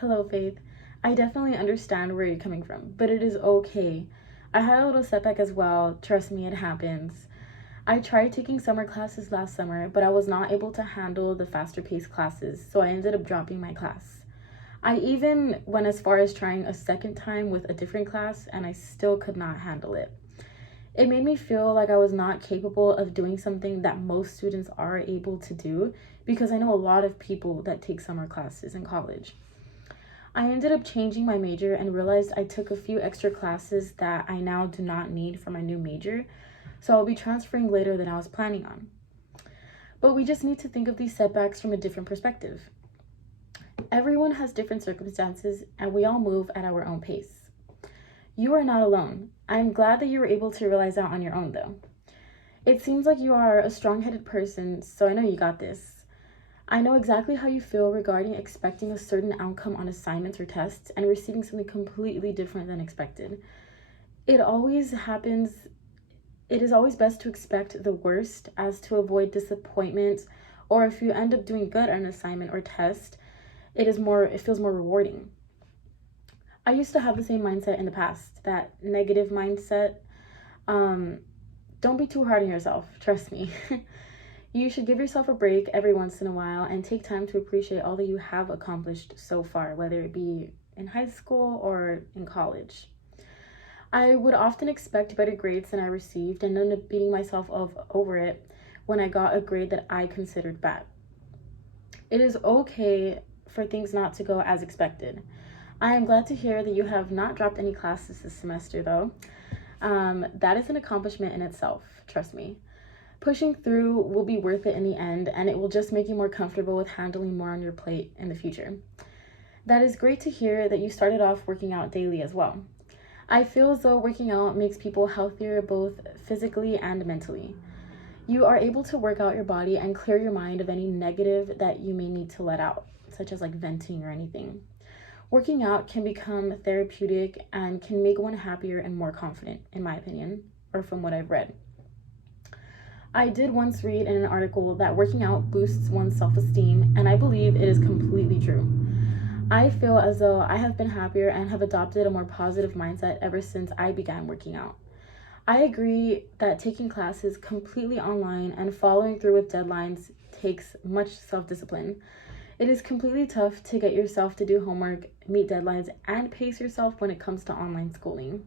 Hello, Faith. I definitely understand where you're coming from, but it is okay. I had a little setback as well. Trust me, it happens. I tried taking summer classes last summer, but I was not able to handle the faster paced classes, so I ended up dropping my class. I even went as far as trying a second time with a different class, and I still could not handle it. It made me feel like I was not capable of doing something that most students are able to do because I know a lot of people that take summer classes in college. I ended up changing my major and realized I took a few extra classes that I now do not need for my new major, so I'll be transferring later than I was planning on. But we just need to think of these setbacks from a different perspective. Everyone has different circumstances, and we all move at our own pace. You are not alone. I'm glad that you were able to realize that on your own, though. It seems like you are a strong headed person, so I know you got this. I know exactly how you feel regarding expecting a certain outcome on assignments or tests and receiving something completely different than expected. It always happens. It is always best to expect the worst as to avoid disappointment, or if you end up doing good on an assignment or test, it feels more rewarding. I used to have the same mindset in the past, that negative mindset. Um, don't be too hard on yourself, trust me. You should give yourself a break every once in a while and take time to appreciate all that you have accomplished so far, whether it be in high school or in college. I would often expect better grades than I received and end up beating myself over it when I got a grade that I considered bad. It is okay for things not to go as expected. I am glad to hear that you have not dropped any classes this semester, though. That is an accomplishment in itself, trust me. Pushing through will be worth it in the end, and it will just make you more comfortable with handling more on your plate in the future. That is great to hear that you started off working out daily as well. I feel as though working out makes people healthier both physically and mentally. You are able to work out your body and clear your mind of any negative that you may need to let out, such as like venting or anything. Working out can become therapeutic and can make one happier and more confident, in my opinion, or from what I've read. I did once read in an article that working out boosts one's self esteem, and I believe it is completely true. I feel as though I have been happier and have adopted a more positive mindset ever since I began working out. I agree that taking classes completely online and following through with deadlines takes much self discipline. It is completely tough to get yourself to do homework, meet deadlines, and pace yourself when it comes to online schooling.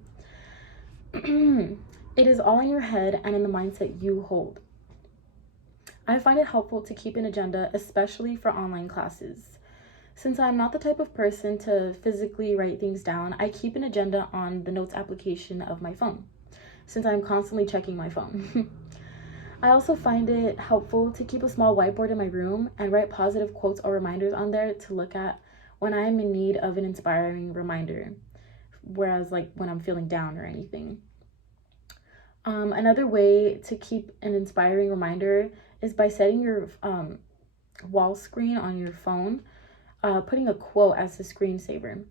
It is all in your head and in the mindset you hold. I find it helpful to keep an agenda, especially for online classes. Since I'm not the type of person to physically write things down, I keep an agenda on the notes application of my phone, since I'm constantly checking my phone. I also find it helpful to keep a small whiteboard in my room and write positive quotes or reminders on there to look at when I am in need of an inspiring reminder, whereas like when I'm feeling down or anything. Another way to keep an inspiring reminder is by setting your wall screen on your phone, putting a quote as the screensaver,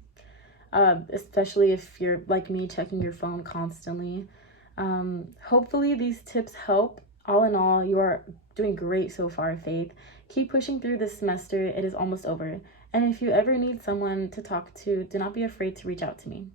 especially if you're like me checking your phone constantly. Hopefully these tips help. All in all, you are doing great so far, Faith. Keep pushing through this semester. It is almost over. And if you ever need someone to talk to, do not be afraid to reach out to me.